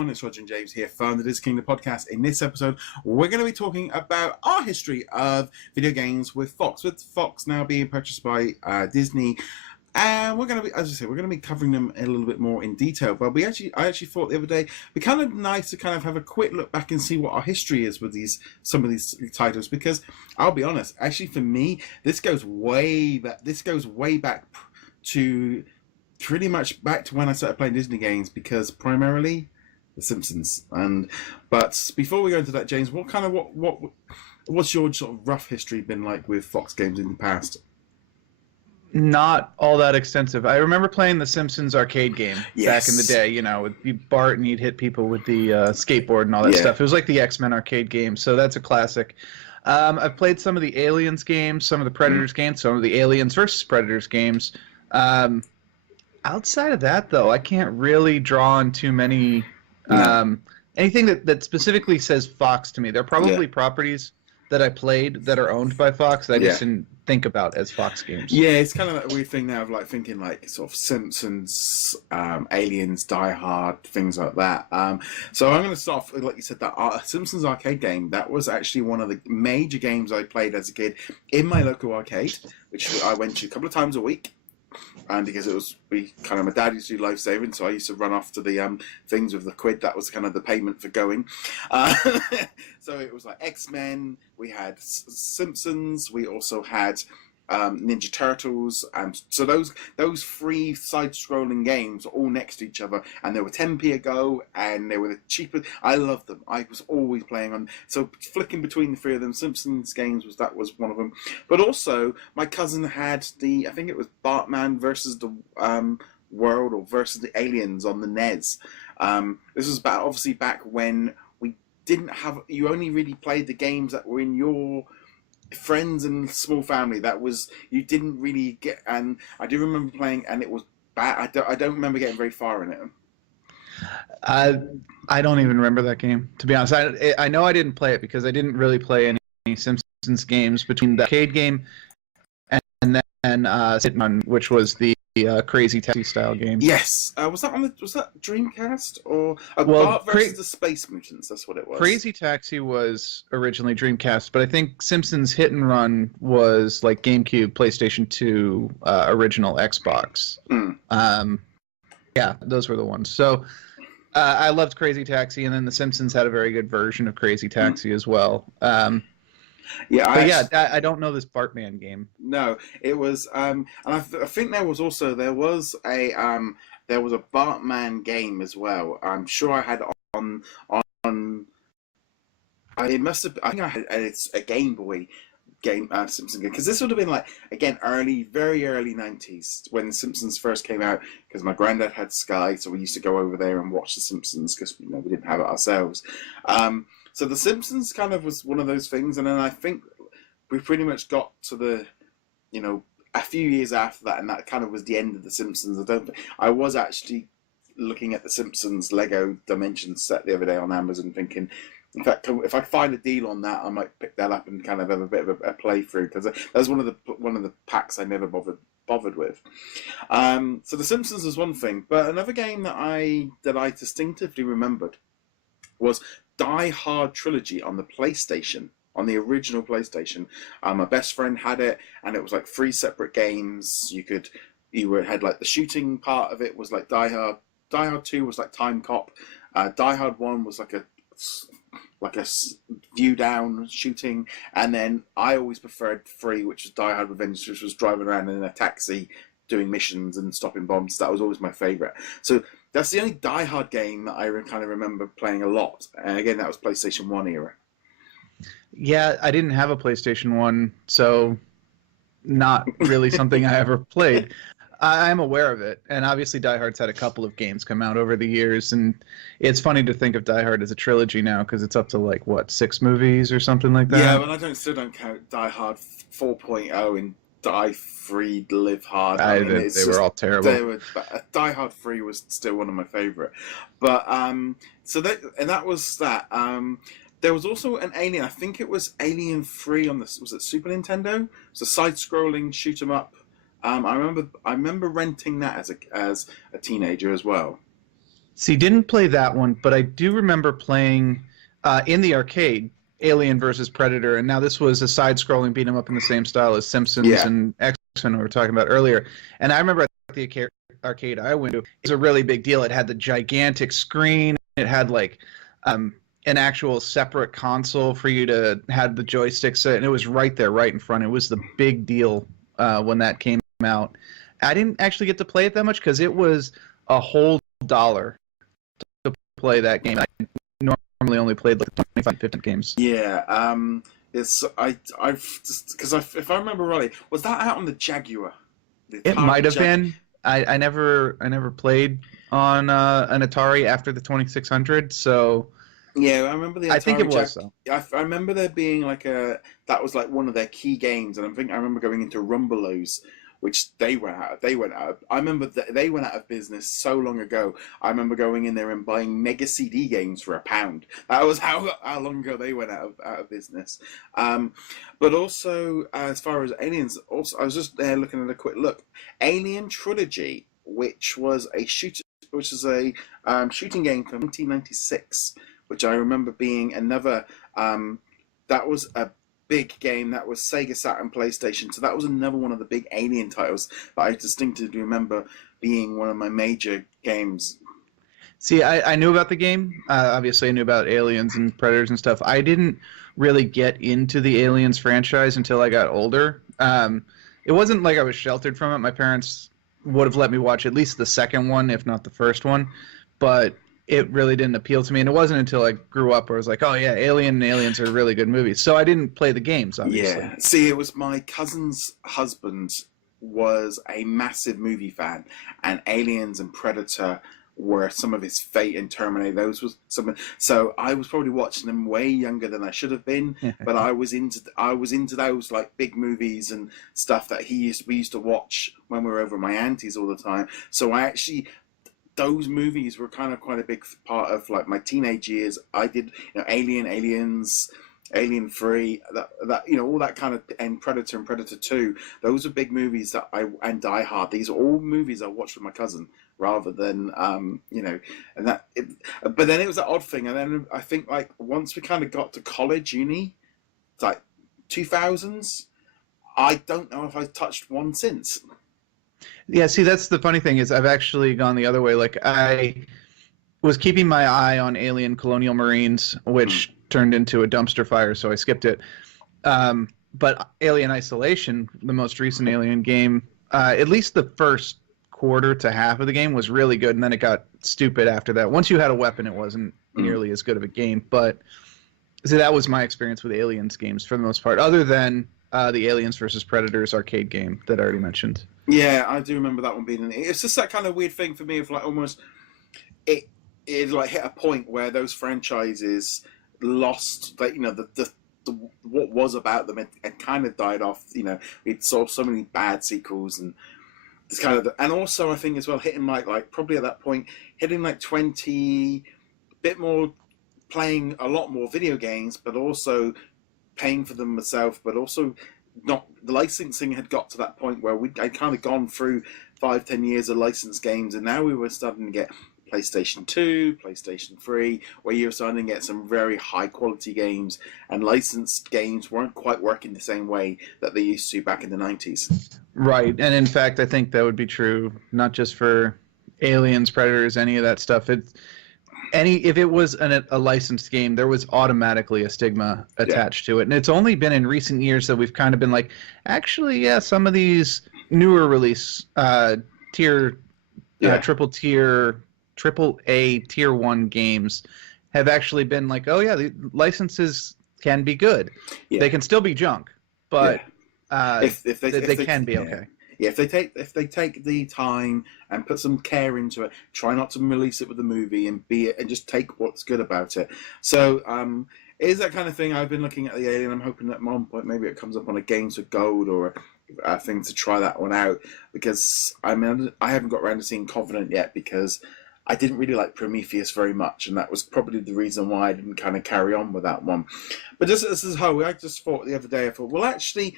It's Roger and James here from the DisKingdom podcast. In this episode, we're going to be talking about our history of video games with Fox now being purchased by Disney. And we're going to be, as I say, we're going to be covering them a little bit more in detail. But I actually thought the other day, it'd be kind of nice to kind of have a quick look back and see what our history is with some of these titles. Because I'll be honest, actually for me, this goes way back. This goes way back to pretty much back to when I started playing Disney games. Because primarily, The Simpsons. But before we go into that, James, what's your sort of rough history been like with Fox games in the past? Not all that extensive. I remember playing the Simpsons arcade game back in the day, you know, with Bart, and he'd hit people with the skateboard and all that stuff. It was like the X-Men arcade game, so that's a classic. I've played some of the Aliens games, some of the Predators games, some of the Aliens versus Predators games. Outside of that, though, I can't really draw on too many... anything that specifically says Fox to me. There are probably properties that I played that are owned by Fox that I just didn't think about as Fox games. Yeah, it's kind of that weird thing now of like thinking like sort of Simpsons, Aliens, Die Hard, things like that. So I'm going to start off with, like you said, that Simpsons arcade game. That was actually one of the major games I played as a kid in my local arcade, which I went to a couple of times a week. And because it was, my dad used to do life saving, so I used to run off to the things with the quid. That was kind of the payment for going. So it was like X-Men, we had Simpsons, we also had Ninja Turtles. So those three side-scrolling games all next to each other, and they were 10p a go, and they were the cheapest. I loved them. I was always playing on. So flicking between the three of them, Simpsons games was one of them. But also, my cousin had I think it was Bartman versus the World or versus the Aliens on the NES. This was obviously back when we didn't have. You only really played the games that were in your friends and small family. That was, you didn't really get, and I do remember playing, and it was bad. I don't remember getting very far in it. I don't even remember that game, to be honest. I know I didn't play it because I didn't really play any Simpsons games between the arcade game and then Hitman, which was the Crazy Taxi style game. Yes, was that Dreamcast or Bart versus the Space Mutants? That's what it was. Crazy Taxi was originally Dreamcast, but I think Simpsons Hit and Run was like GameCube, PlayStation 2, original Xbox. Yeah, those were the ones. So I loved Crazy Taxi, and then the Simpsons had a very good version of Crazy Taxi as well. I don't know this Bartman game. No, it was, and I think there was a Bartman game as well. I'm sure I had on. It must have. I think I had a Game Boy game, Simpsons game, because this would have been like again very early 90s when the Simpsons first came out. Because my granddad had Sky, so we used to go over there and watch the Simpsons because we didn't have it ourselves. So The Simpsons kind of was one of those things, and then I think we pretty much got to the, a few years after that, and that kind of was the end of The Simpsons. I was actually looking at the Simpsons Lego Dimensions set the other day on Amazon, thinking, in fact, if I find a deal on that, I might pick that up and kind of have a bit of a playthrough, because that was one of the packs I never bothered with. So The Simpsons was one thing, but another game that I distinctively remembered was Die Hard Trilogy on the PlayStation, on the original PlayStation. My best friend had it, and it was like 3 separate games. You had like the shooting part of it was like Die Hard. Die Hard 2 was like Time Cop. Die Hard 1 was like a view down shooting, and then I always preferred 3, which was Die Hard Revenge, which was driving around in a taxi doing missions and stopping bombs. That was always my favorite. So that's the only Die Hard game that I kind of remember playing a lot. And again, that was PlayStation 1 era. Yeah, I didn't have a PlayStation 1, so not really something I ever played. I'm aware of it, and obviously Die Hard's had a couple of games come out over the years, and it's funny to think of Die Hard as a trilogy now, because it's up to, 6 movies or something like that? Yeah, but I still don't count Die Hard 4.0 and Die Free, Live Hard. They were all terrible. Die Hard 3 was still one of my favourite. But, that was that. There was also an Alien, I think it was Alien 3 was it Super Nintendo? It was a side-scrolling shoot-'em-up. I remember renting that as a teenager as well. See, didn't play that one, but I do remember playing in the arcade Alien versus Predator, and now this was a side-scrolling beat 'em up in the same style as Simpsons Yeah, and X-Men we were talking about earlier. And I remember at the arcade I went to, it was a really big deal. It had the gigantic screen. It had like um, an actual separate console for you to have the joysticks, and it was right there, right in front. It was the big deal when that came out. I didn't actually get to play it that much because it was a whole dollar to play that game. I normally only played like 25, 50 games. yeah. It's I've because if I remember rightly, was that out on the Jaguar? The It might have been. I never played on an Atari after the 2600, so Yeah, I remember the Atari I think it was so. I remember there being like that was like one of their key games, and I remember going into Rumbelows, which they went out. They went out. I remember they went out of business so long ago. I remember going in there and buying Mega CD games for £1. That was how long ago they went out of business. But also as far as Aliens, also I was just there looking at a quick look. Alien Trilogy, which is a shooting game from 1996, which I remember being another. That was a big game. That was Sega Saturn, PlayStation. So that was another one of the big Alien titles that I distinctively remember being one of my major games. See, I knew about the game. Obviously, I knew about Aliens and Predators and stuff. I didn't really get into the Aliens franchise until I got older. It wasn't like I was sheltered from it. My parents would have let me watch at least the second one, if not the first one. But it really didn't appeal to me. And it wasn't until I grew up where I was like, oh, yeah, Alien and Aliens are really good movies. So I didn't play the games, obviously. Yeah. See, it was my cousin's husband was a massive movie fan, and Aliens and Predator were some of his fate, and Terminator. Those was some. So I was probably watching them way younger than I should have been. But I was into those like big movies and stuff that we used to watch when we were over at my auntie's all the time. So I actually. Those movies were kind of quite a big part of like my teenage years. I did, Aliens, Alien 3, that all that kind of, and Predator 2. Those are big movies and Die Hard. These are all movies I watched with my cousin rather than and but then it was that odd thing, and then I think like once we kind of got to college, uni, like 2000s, I don't know if I've touched one since. Yeah, see, that's the funny thing is I've actually gone the other way. Like I was keeping my eye on Alien Colonial Marines, which turned into a dumpster fire, so I skipped it. But Alien Isolation, the most recent Alien game, at least the first quarter to half of the game was really good, and then it got stupid after that. Once you had a weapon, it wasn't nearly as good of a game. But see, that was my experience with Aliens games for the most part, other than the Aliens versus Predators arcade game that I already mentioned. Yeah, I do remember that one being in it. It's just that kind of weird thing for me of like almost it like hit a point where those franchises lost like the what was about them it kind of died off. We saw so many bad sequels, and it's kind of and also I think as well hitting like probably at that point hitting like 20, bit more, playing a lot more video games, but also paying for them myself, but also not the licensing had got to that point where I'd kind of gone through 5-10 years of licensed games, and now we were starting to get PlayStation 2, PlayStation 3, where you were starting to get some very high quality games, and licensed games weren't quite working the same way that they used to back in the 90s. Right, and in fact, I think that would be true not just for Aliens, Predators, any of that stuff. If it was a licensed game, there was automatically a stigma attached to it. And it's only been in recent years that we've kind of been like, actually, yeah, some of these newer release triple A tier 1 games have actually been like, oh yeah, the licenses can be good. Yeah. They can still be junk, but if they can be okay. Yeah, if they take the time and put some care into it, try not to release it with the movie and just take what's good about it. So it is that kind of thing. I've been looking at the Alien. I'm hoping that at one point maybe it comes up on a Games with Gold or a thing to try that one out, because I haven't got around to seeing Covenant yet because I didn't really like Prometheus very much, and that was probably the reason why I didn't kind of carry on with that one. But this is how I just thought the other day. I thought, well, actually.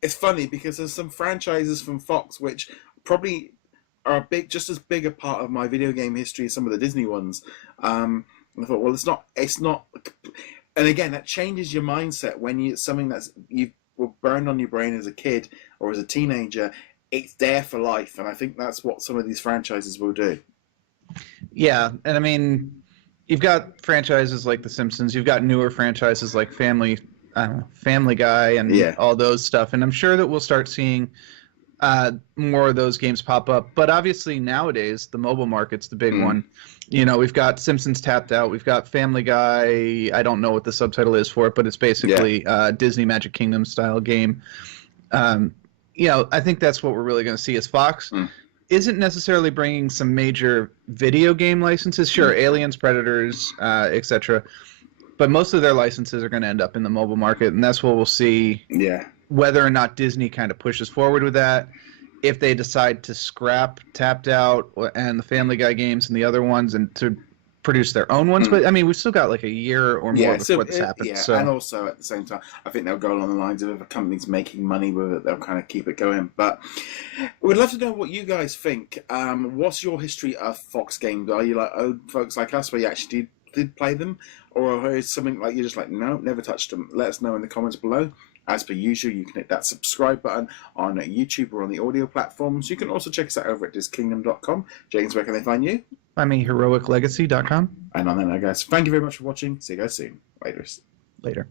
It's funny because there's some franchises from Fox which probably are just as big a part of my video game history as some of the Disney ones. And I thought, well, it's not, and again, that changes your mindset when it's something that's you were burned on your brain as a kid or as a teenager. It's there for life, and I think that's what some of these franchises will do. Yeah, and I mean, you've got franchises like The Simpsons. You've got newer franchises like Family Guy, and all those stuff. And I'm sure that we'll start seeing more of those games pop up. But obviously nowadays, the mobile market's the big one. You know, we've got Simpsons Tapped Out. We've got Family Guy. I don't know what the subtitle is for it, but it's basically Disney Magic Kingdom style game. You know, I think that's what we're really going to see is Fox isn't necessarily bringing some major video game licenses. Sure, Aliens, Predators, etc. But most of their licenses are going to end up in the mobile market, and that's what we'll see. Yeah. Whether or not Disney kind of pushes forward with that, if they decide to scrap Tapped Out and the Family Guy games and the other ones and to produce their own ones. But I mean, we've still got like a year or more before this happens. Yeah, so. And also at the same time, I think they'll go along the lines of if a company's making money with it, they'll kind of keep it going. But we'd love to know what you guys think. What's your history of Fox games? Are you like old folks like us where you actually did play them? Or is something like you're just like, no, never touched them? Let us know in the comments below. As per usual, you can hit that subscribe button on YouTube or on the audio platforms. You can also check us out over at DisKingdom.com. James, where can they find you? I'm at HeroicLegacy.com. And on that note, guys, thank you very much for watching. See you guys soon. Later. Later.